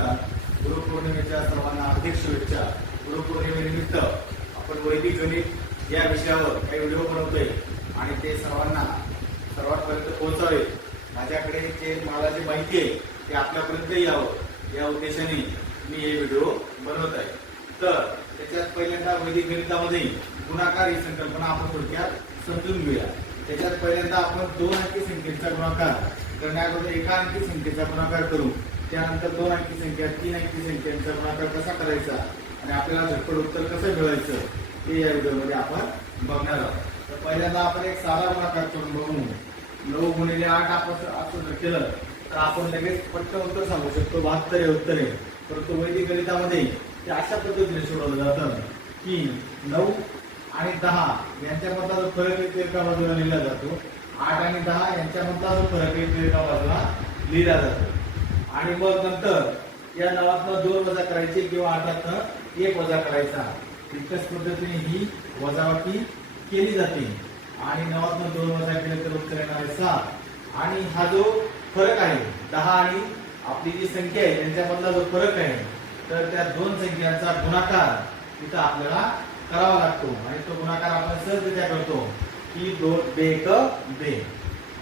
नमस्कार. गुरुपौर्णिमेच्या सर्वांना हार्दिक शुभेच्छा. गुरुपौर्णिमेनिमित्त आपण वैदिक गणित या विषयावर काही व्हिडिओ बनवतोय आणि ते सर्वांना सर्वांपर्यंत पोहोचावे. माझ्याकडे जे मला जे माहिती आहे ते आपल्यापर्यंत यावं. या उद्देशाने मी हे व्हिडिओ बनवत आहे. तर त्याच्यात पहिल्यांदा वैदिक गणितामध्ये गुणाकार ही संकल्पना आपण थोडक्यात समजून घेऊया. त्याच्यात पहिल्यांदा आपण दोन अंकी संख्येचा गुणाकार करण्याअगोदर एका अंकी संख्येचा गुणाकार करू. त्यानंतर दोन अंकी संख्या तीन अंकी संख्यांचा गुणाकार कसा करायचा? आणि आपल्याला झटपट उत्तर कसं मिळवायचं? हे या व्हिडिओमध्ये आपण बघणार आहोत. तर पहिल्यांदा आपण एक साधा गुणाकार करून बघू. नऊ गुणिले आठ आपण असं जर केलं तर आपण लगेच पटकन उत्तर सांगू शकतो. बहात्तर हे उत्तर. आहे परंतु वैदिक गणितामध्ये ते अशा पद्धतीने सोडवलं जातं की नऊ आणि दहा यांच्यामधला जो फरक आहे तो एका बाजूला लिहिला जातो. आठ आणि दहा यांच्यामधला जो फरक आहे तो एका बाजूला लिहिला जातो. आणि मग नंतर या नावातनं दोन वजा करायचे किंवा आठातनं एक वजा करायचा. इतक्याच पद्धतीने ही वजावटी केली जाते. आणि नवातनं दोन वजा केले तर उत्तर येणार आहे सात. आणि हा जो फरक आहे दहा आणि आपली जी संख्या आहे त्यांच्यामधला जो फरक आहे तर त्या दोन संख्यांचा गुणाकार तिथं आपल्याला करावा लागतो. आणि तो गुणाकार आपण सहजरित्या करतो की दोन बे एक बे.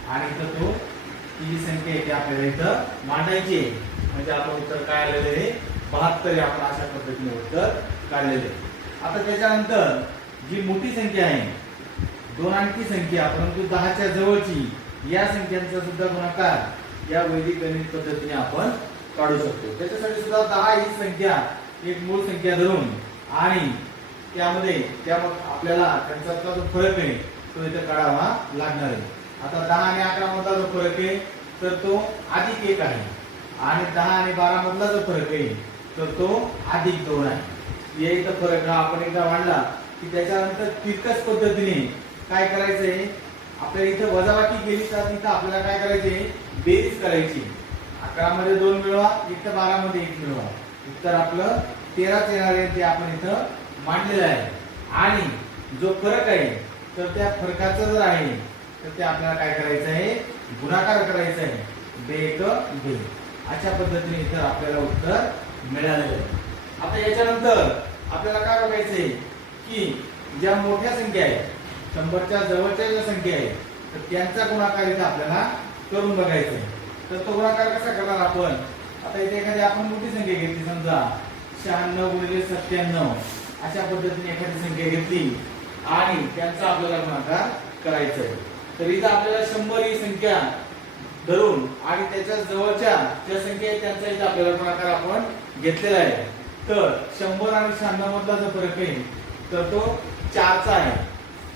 आणि इथं तो ही जी संख्या आहे ती आपल्याला इथं मांडायची आहे. म्हणजे आपण उत्तर काय आलेलं आहे? बहात्तर हे आपण अशा पद्धतीने उत्तर काढलेले आता त्याच्यानंतर जी मोठी संख्या आहे दोन अंकी संख्या परंतु दहाच्या जवळची या संख्यांचा सुद्धा गुणाकार या वैदिक गणित पद्धतीने आपण काढू शकतो. त्याच्यासाठी सुद्धा दहा ही संख्या एक मूळ संख्या धरून आणि त्यामध्ये त्या मग आपल्याला त्यांचा जो फरक आहे तो इथं काढावा लागणार आहे. आता दहा आणि अकरा मधला जो फरक आहे तर तो अधिक एक आहे. आणि दहा आणि बारा मधला जो फरक आहे तर तो अधिक दोन आहे. या इथं फरक हा आपण एकदा मांडला की त्याच्यानंतर तिरकस पद्धतीने काय करायचंय आपल्या इथं वजाबाकी केली तर तिथं आपल्याला काय करायचे बेरीज करायची. अकरा मध्ये दोन मिळवा इथं बारा मध्ये एक मिळवा. उत्तर आपलं तेराच येणार आहे ते आपण इथं मांडलेलं आहे. आणि जो फरक आहे तर त्या फरकाचं जर आहे तर ते आपल्याला काय करायचं आहे? गुणाकार करायचा आहे. बे एक बे. अशा पद्धतीने इथं आपल्याला उत्तर मिळालेलं आहे. आता याच्यानंतर आपल्याला काय बघायचंय की ज्या मोठ्या संख्या आहेत शंभरच्या जवळच्या ज्या संख्या आहेत तर त्यांचा गुणाकार इथं आपल्याला करून बघायचा आहे. तर तो गुणाकार कसा करणार आपण? आता इथे एखादी आपण मोठी संख्या घेतली समजा शहाण्णव गुणिले सत्त्याण्णव. अशा पद्धतीने एखादी संख्या घेतली आणि त्यांचा आपल्याला गुणाकार करायचा आहे. तर इथं आपल्याला शंभर ही संख्या धरून आणि त्याच्या जवळच्या ज्या संख्या आहेत त्यांचा इथं आपल्याला गुणाकार आपण घेतलेला आहे. तर शंभर आणि शहाण्णव मधला जो फरक आहे तर तो चारचा आहे.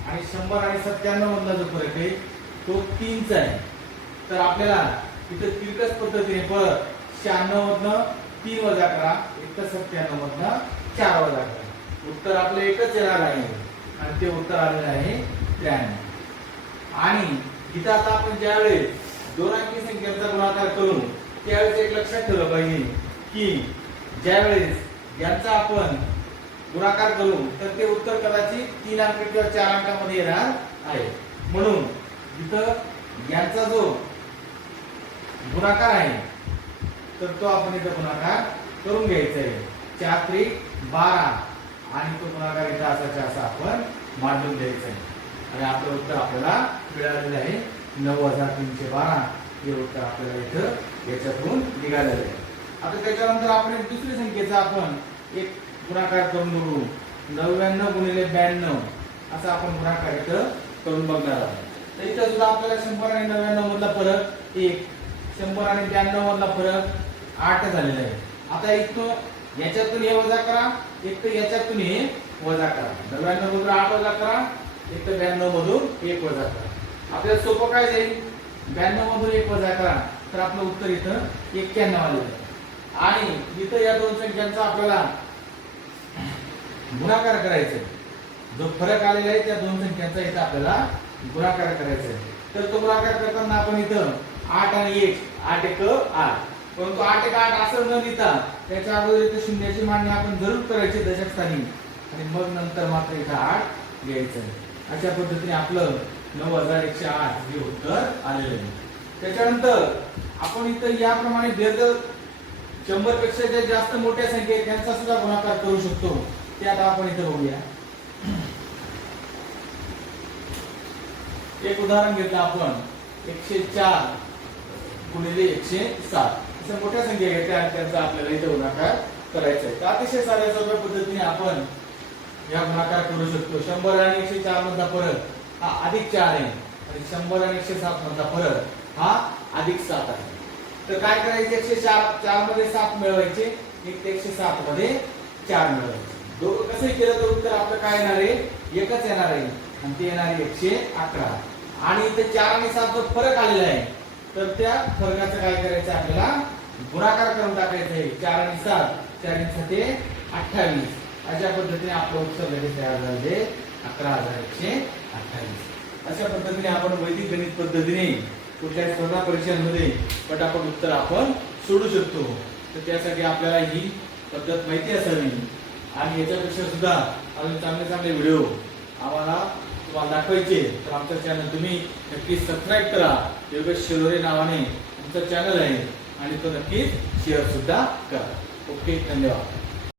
आणि शंभर आणि सत्त्याण्णव मधला जो फरक आहे तो तीनचा आहे. तर आपल्याला इथं तिरकस पद्धतीने परत शहाण्णव मधनं तीन वजा करा एक तर सत्त्याण्णव मधनं चार वजा करा. उत्तर आपलं एकच येणार आहे. आणि ते उत्तर आलेलं आहे त्र्याण्णव. आणि इथं आता आपण ज्यावेळेस दोन अंकी संख्येचा गुणाकार करू त्यावेळेस एक लक्षात ठेवलं पाहिजे की ज्यावेळेस यांचा आपण गुणाकार करू तर ते उत्तर कदाचित तीन अंक किंवा चार अंकामध्ये येणार आहे. म्हणून इथं यांचा जो गुणाकार आहे तर तो आपण इथं गुणाकार करून घ्यायचा आहे. चार त्रिक बारा. आणि तो गुणाकार इथं असाच्या असा आपण मांडून द्यायचा आहे. आणि आपलं उत्तर आपल्याला मिळालेलं आहे. नऊ हजार तीनशे बारा. हे उत्तर आपल्याला इथं याच्यातून निघालेलं आहे. आता त्याच्यानंतर आपण एक दुसरी संख्येचा आपण एक गुणाकार करून बघू. नव्याण्णव गुणिले ब्याण्णव. असा आपण गुणाकार इथं करून बघणार आहोत. तर इथं सुद्धा आपल्याला शंभर आणि नव्याण्णव मधला फरक एक. शंभर आणि ब्याण्णव मधला फरक आठ झालेला आहे. आता एक तो याच्यातून हे वजा करा. एक तर याच्यातून हे वजा करा. नव्याण्णव मधला आठ वजा करा. एक तर ब्याण्णव मधून एक वजा करा आपल्याला सोपं काय जाईल? ब्याण्णव मधून एक वजा करा तर आपलं उत्तर इथं एक्क्याण्णव आलेलं आहे आणि इथं या दोन संख्यांचा आपल्याला गुणाकार करायचा आहे जो फरक आलेला आहे त्या दोन संख्यांचा इथं आपल्याला गुणाकार करायचा आहे तर तो गुणाकार करताना आपण इथं आठ आणि एक आठ एक आठ. परंतु आठ एक आठ असं न लिहिता त्याच्या अगोदर इथं शून्याची मांडणी आपण जरूर करायची दशक स्थानी. आणि मग नंतर मात्र इथं आठ घ्यायचं आहे. अशा पद्धतीने आपलं नऊ हजार एकशे आठ हे उत्तर आलेलं आहे. त्याच्यानंतर आपण इथं याप्रमाणे दीर्घ शंभरपेक्षा ज्या जास्त मोठ्या संख्या आहेत त्यांचा सुद्धा गुणाकार करू शकतो. ते आता आपण इथं बघूया. एक उदाहरण घेतलं आपण. एकशे चार गुणिले एकशे सात. अशा मोठ्या संख्या घेतल्या आणि त्यांचा आपल्याला इथे गुणाकार करायचा आहे. तर अतिशय साध्या सोप्या पद्धतीने आपण या गुणाकार करू शकतो. शंभर आणि एकशे चार मधला फरक हा अधिक चार आहे. आणि शंभर आणि एकशे सात मधला फरक हा अधिक सात आहे. तर काय करायचे? एकशे चार चारमध्ये सात मिळवायचे. एक ते एकशे सात मध्ये चार मिळवायचे. दोघं कसंही केलं तर उत्तर आपलं काय येणार आहे? एकच येणार आहे. आणि ते येणार आहे एकशे अकरा. आणि इथे चार आणि सात जो फरक आलेला आहे तर त्या फरकाचं काय करायचं? आहे आपल्याला गुणाकार करून टाकायचं आहे. चार आणि सात चार आणि सात अठ्ठावीस. अशा पद्धतीने आपलं उत्तर लगेच तयार झाले. अकरा हजार एकशे अठ्ठावीस. अशा पद्धतीने आपण वैदिक गणित पद्धतीने कुठल्याही स्पर्धा परीक्षांमध्ये पटापट उत्तर आपण सोडू शकतो. तर त्यासाठी आपल्याला ही पद्धत माहिती असावी. आणि याच्यापेक्षा सुद्धा अजून चांगले चांगले व्हिडिओ आम्हाला तुम्हाला दाखवायचे. तर आमचं चॅनल तुम्ही नक्की सबस्क्राईब करा. योगेश शिरोरे नावाने आमचं चॅनल आहे. आणि तो नक्कीच शेअर सुद्धा करा. ओके धन्यवाद.